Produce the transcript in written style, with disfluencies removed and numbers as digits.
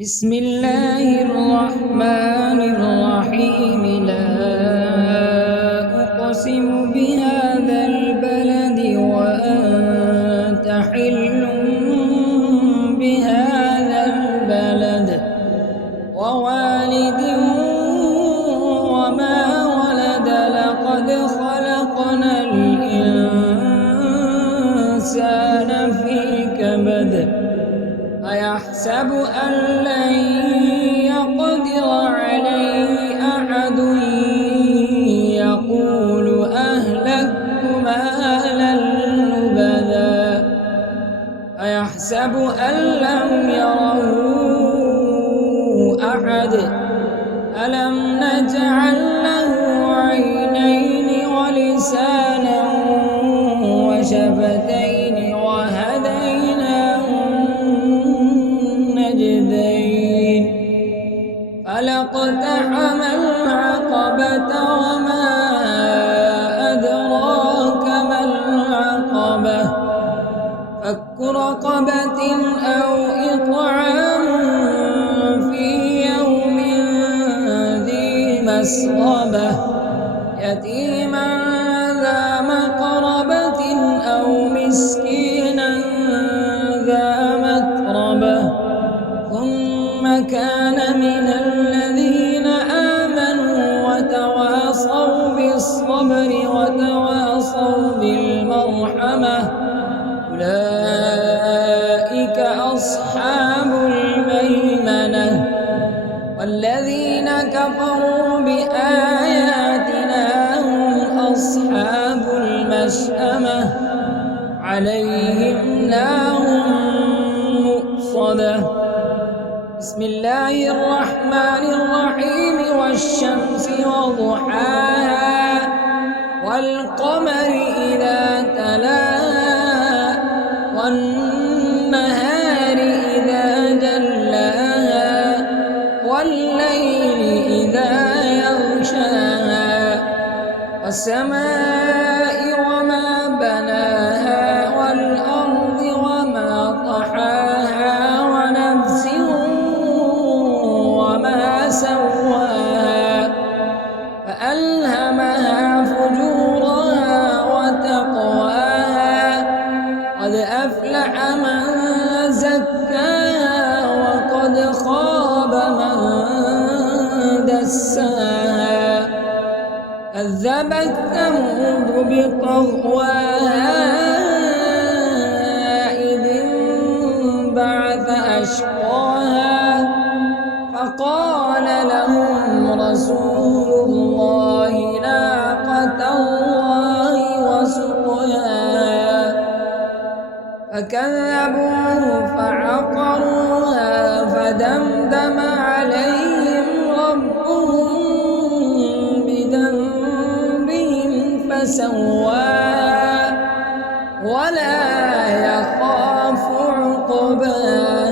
بسم الله الرحمن الرحيم لا أقسم بهذا البلد وأنت حل بهذا البلد ووالد وما ولد لقد خلقنا الإنسان في كبد أيحسب أن لن يقدر عليه أحد يقول أهلكت مالا لبدا أيحسب أن لم يره أحد ألم نجعل له عينين ولسانا وشفتين فلاقتحم العقبة وما أدراك ما العقبة فك رقبة أو إطعام في يوم ذي مسغبة يتيما ذا مقربة أو مسكينا ذا متربة ثم كان من الذين آمنوا وتواصوا بالصبر وتواصوا بالمرحمة أولئك أصحاب الميمنة والذين كفروا بآياتنا هم أصحاب المشأمة عليهم نار مؤصدة بسم الله الرحمن الرحيم والشمس وضحاها والقمر إذا تلاها والنهار إذا جلاها والليل إذا يغشاها والسماء وما بناها والأرض وما طحاها ونفس سواها فألهمها فجورها وتقواها قد أفلح من زكاها وقد خاب من دساها كذبت ثمود بطغواها إذ انبعث أشقاها فقال لهم رسول الله ناقة الله وسقياها فكذبوه فعقروها فدمدم عليهم ربهم بذنبهم فسواها ولا يخاف عقباها.